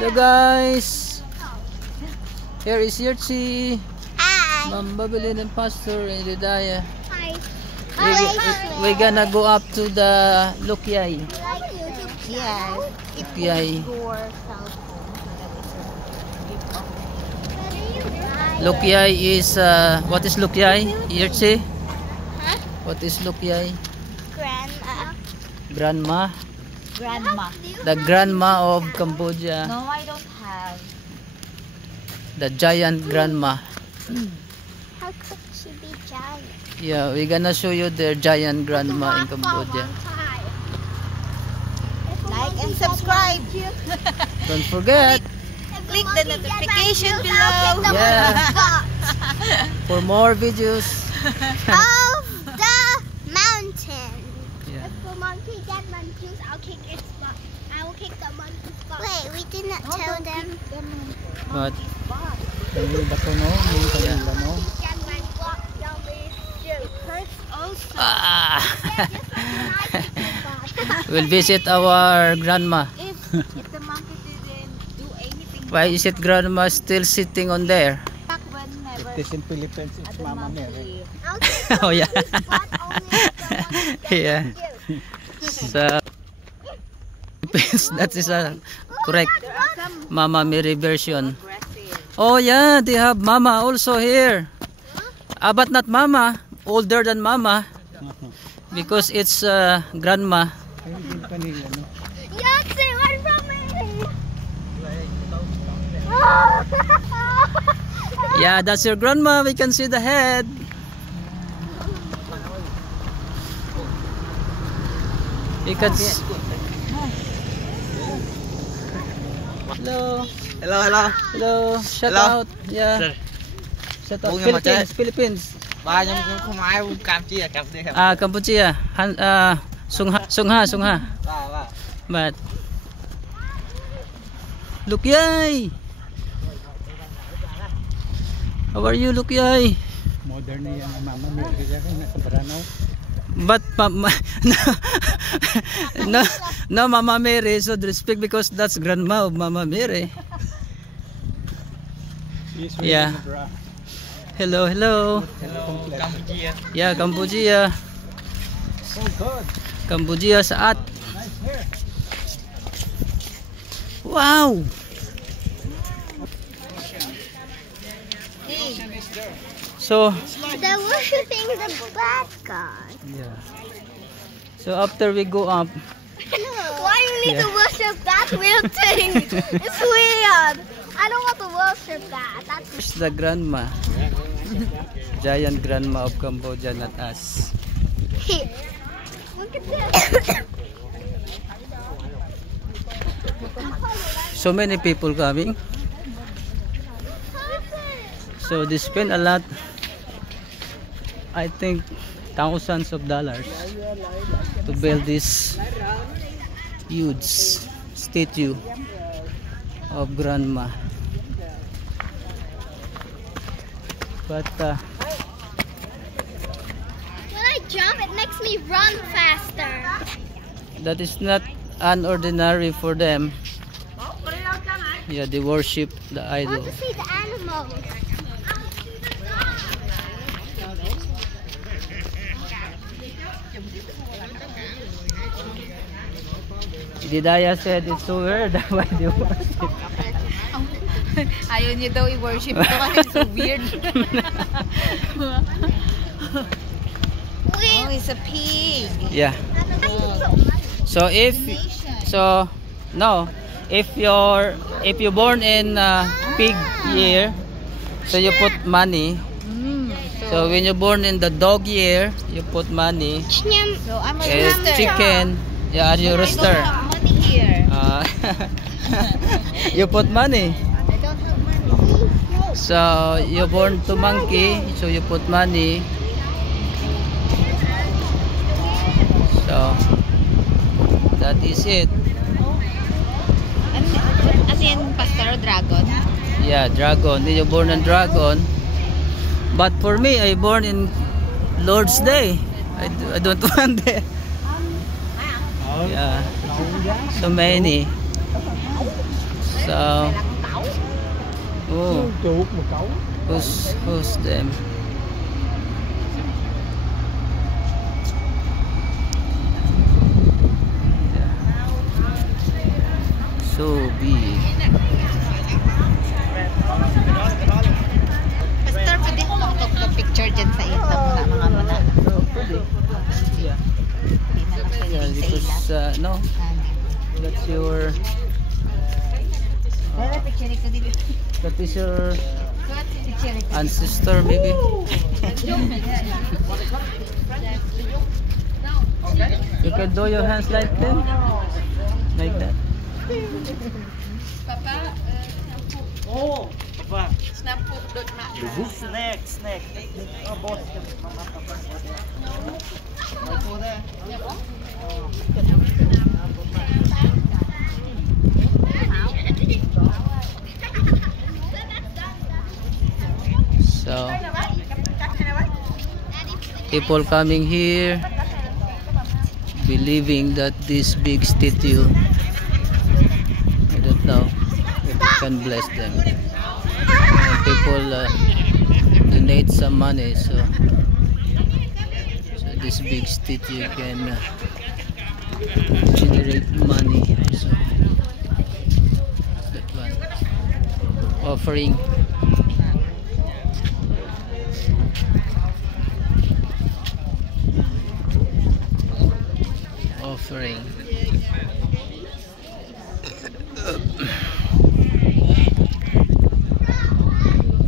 Hello guys, here is Yurtsi, Mom Babylon and Pastor and Lidaya. Hi. We're gonna go up to the Lukyay. Yes. Lukyay. Lukyay is what is Lukyay? Yurtsi? Huh? What is Lukyay? Grandma. Grandma. The grandma of Cambodia. No, I don't have. The giant grandma. How could she be giant? Yeah, we're gonna show you the giant grandma in Cambodia. Like and subscribe. Don't forget. Click the notification below. Yeah. For more videos. Of the mountain. Yeah. If the monkey gets monkeys, I'll kick its butt. I will kick the monkey's butt. Wait, we did not tell them. What? Ah. We'll visit our grandma. If the monkey didn't do anything, Why is it grandma still sitting on there? back when never. It is in Philippines, it's Mama Mary. Oh yeah. Yeah. So that is a correct Mama Mary version. Oh yeah, they have Mama also here. But not Mama, older than Mama. Because it's grandma. Yahtzee, run from me! Yeah, that's your grandma. We can see the head. You can Hello. Hello, hello. Hello. Shout Hello. out. Yeah. Sir. Shout out. Buong nga Philippines. Philippines. Ba nhưng không ai Campuchia Campuchia. Cambodia. Sungha. Ba. But Lukyay. How are you, Lukyay? Modern na yung Mama Mary nasa Baranaw. But no Mama Mary, so respect because that's grandma of Mama Mary. Yeah. Hello. Hello, Cambodia. Yeah, Cambodia. So good. Cambodia saat. Nice hair. Wow. So They're worshipping the bad god. yeah. So after we go up, Why you need to worship that weird thing? It's weird. I don't want to worship that. That's it's the grandma. Giant grandma of Cambodia, not us. Look at this. So many people coming. So they spend a lot. I think thousands of dollars to build this huge statue of grandma. But When I jump, it makes me run faster. that is not unordinary for them. Yeah, they worship the I idol. want to see the animals. Didaya said it's so weird why they worship. Ayaw niyo daw i-worship ko kasi it's so weird. Oh, it's a pig. Yeah. So if you born in pig year, so you put money. So when you born in the dog year, you put money. So I'm a And rooster. chicken, yeah, you I rooster. don't have money here. You put money. I don't have money. So you born to monkey, so you put money. So that is it. As in, Pastor Dragon. Yeah, dragon. Did you born in dragon? But for me, I born in Lord's Day. I don't want that. Yeah, so many. So, oh, Chuột một cẩu. who's them? Yeah. So big. Pastor, pwede ko mag-picture dyan sa ito. Mga muna. Yeah. Hindi na lang pwede Yeah, sa ila. because no, that's your. Picture ko dito. That is your Picture ko. ancestor, maybe. You can do your hands like them, like that. Snack. Oh, boss. So, people coming here, believing that this big statue, I don't know if it can bless them. And people donate some money, so this big statue can generate money. So that one offering. Offering.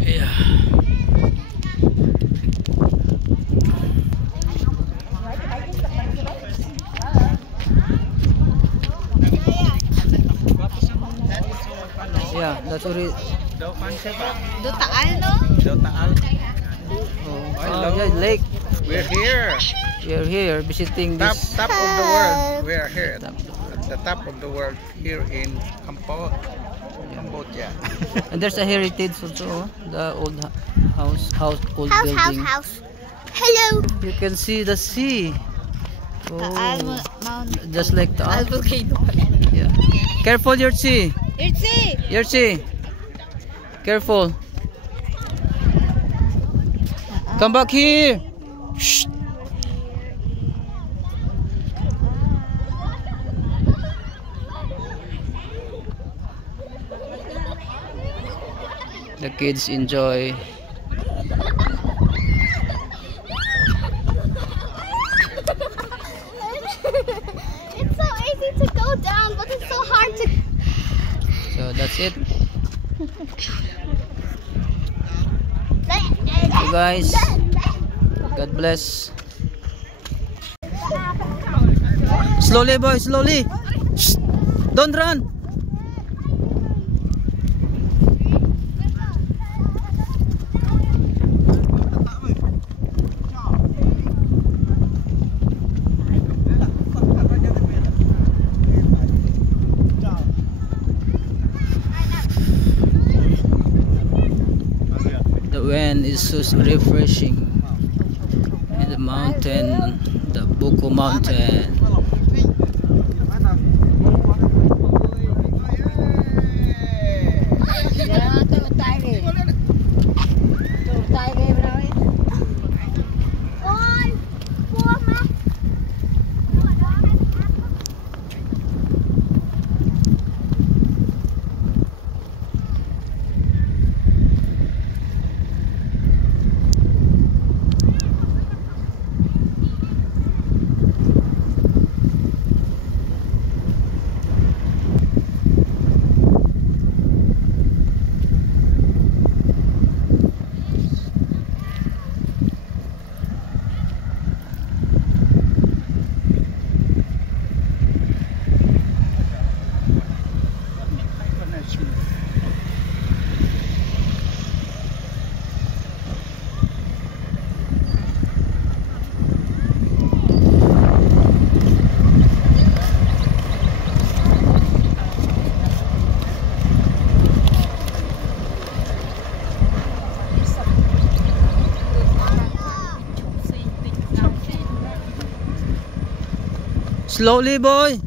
Yeah. Yeah, that's what it. Dotaal, no? Oh, yeah, lake. We're here. We're here visiting Top this. of the world. We are here. Top of the world. At the top of the world here in Cambodia. And there's a heritage also, oh, the old old building. House. Hello. You can see the sea. Taal, Oh, Mount just like the Taal volcano. yeah. Careful, Yersi. Irtsi! Yersi. Careful. Come back here. Shh. The kids enjoy. It's so easy to go down, but it's so hard to. So that's it. So guys, God bless. Slowly, boy, slowly. Shh. Don't run. The wind is so refreshing in the mountain, the Buko mountain. Slowly, boy.